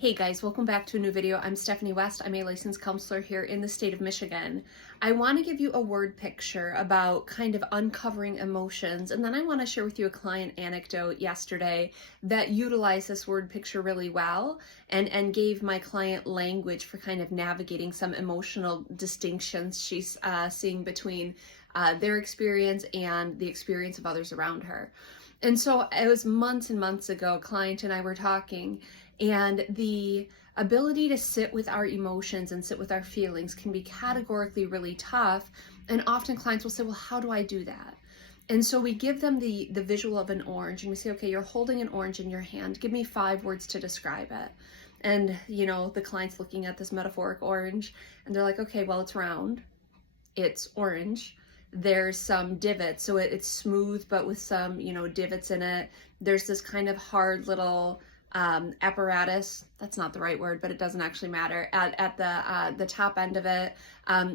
Hey guys, welcome back to a new video. I'm Stephanie West. I'm a licensed counselor here in the state of Michigan. I want to give you a word picture about kind of uncovering emotions, and then I want to share with you a client anecdote yesterday that utilized this word picture really well and gave my client language for kind of navigating some emotional distinctions she's seeing between their experience and the experience of others around her. And so it was months and months ago, a client and I were talking, and the ability to sit with our emotions and sit with our feelings can be categorically really tough. And often clients will say, well, how do I do that? And so we give them the visual of an orange and we say, okay, you're holding an orange in your hand. Give me 5 words to describe it. And, the client's looking at this metaphoric orange and they're like, okay, well, it's round. It's orange. There's some divots, so it's smooth, but with some, divots in it. There's this kind of hard little apparatus. That's not the right word, but it doesn't actually matter. At the top end of it,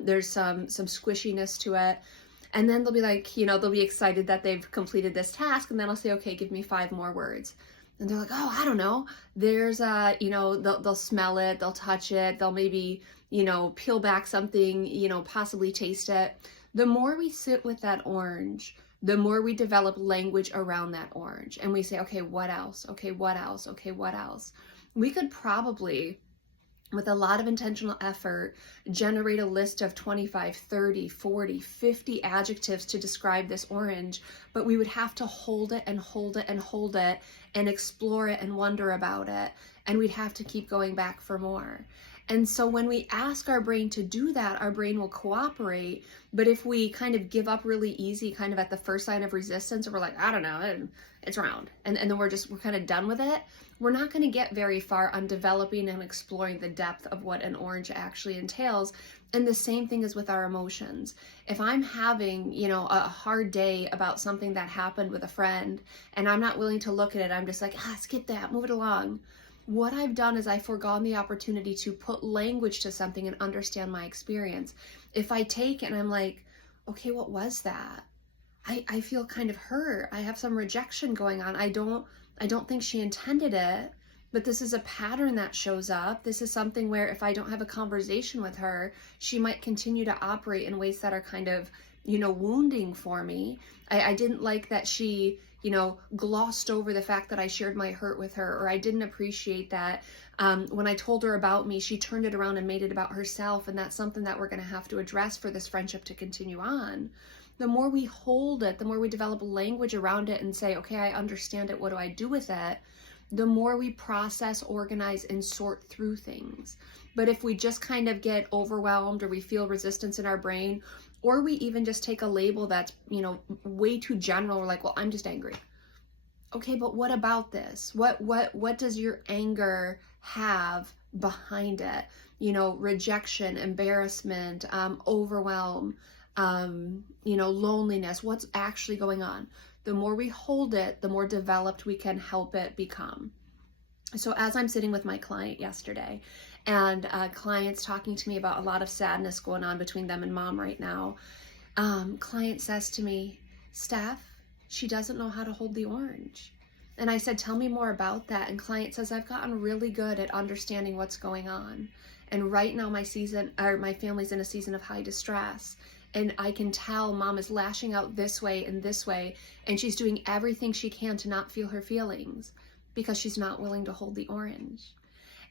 there's some squishiness to it. And then they'll be like, they'll be excited that they've completed this task, and then I'll say, okay, give me 5 more words. And they're like, oh, I don't know. There's they'll smell it, they'll touch it, they'll maybe, peel back something, possibly taste it. The more we sit with that orange, the more we develop language around that orange. And we say, okay, what else? Okay, what else? Okay, what else? We could probably, with a lot of intentional effort, generate a list of 25, 30, 40, 50 adjectives to describe this orange, but we would have to hold it and hold it and hold it and explore it and wonder about it. And we'd have to keep going back for more. And so when we ask our brain to do that, our brain will cooperate. But if we kind of give up really easy, kind of at the first sign of resistance, or we're like, I don't know, it's round, and then we're kind of done with it, we're not going to get very far on developing and exploring the depth of what an orange actually entails. And the same thing is with our emotions. If I'm having, a hard day about something that happened with a friend, and I'm not willing to look at it, I'm just like, skip that, move it along. What I've done is I've forgone the opportunity to put language to something and understand my experience. If I take it and I'm like, okay, what was that? I feel kind of hurt. I have some rejection going on. I don't think she intended it, but this is a pattern that shows up. This is something where if I don't have a conversation with her, she might continue to operate in ways that are kind of, wounding for me. I didn't like that she, glossed over the fact that I shared my hurt with her, or I didn't appreciate that when I told her about me, she turned it around and made it about herself. And that's something that we're going to have to address for this friendship to continue on. The more we hold it, the more we develop language around it and say, okay, I understand it. What do I do with it? The more we process, organize, and sort through things. But if we just kind of get overwhelmed, or we feel resistance in our brain, or we even just take a label that's, way too general, we're like, well, I'm just angry. Okay, but what about this? What does your anger have behind it? Rejection, embarrassment, overwhelm, loneliness. What's actually going on? The more we hold it, the more developed we can help it become. So as I'm sitting with my client yesterday, and client's talking to me about a lot of sadness going on between them and mom right now, client says to me, Steph, she doesn't know how to hold the orange. And I said, tell me more about that. And client says, I've gotten really good at understanding what's going on. And right now my family's in a season of high distress. And I can tell mom is lashing out this way, and she's doing everything she can to not feel her feelings because she's not willing to hold the orange.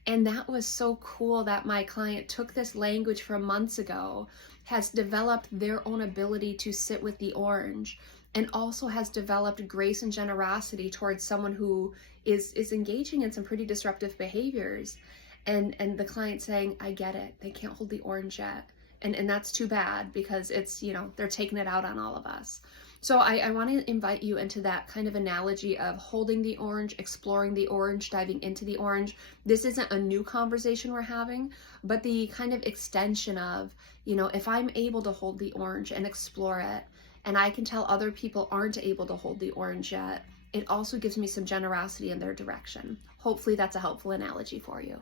And that was so cool that my client took this language from months ago, has developed their own ability to sit with the orange, and also has developed grace and generosity towards someone who is engaging in some pretty disruptive behaviors. And the client saying, I get it. They can't hold the orange yet. And that's too bad, because it's, they're taking it out on all of us. So I want to invite you into that kind of analogy of holding the orange, exploring the orange, diving into the orange. This isn't a new conversation we're having, but the kind of extension of, if I'm able to hold the orange and explore it, and I can tell other people aren't able to hold the orange yet, it also gives me some generosity in their direction. Hopefully that's a helpful analogy for you.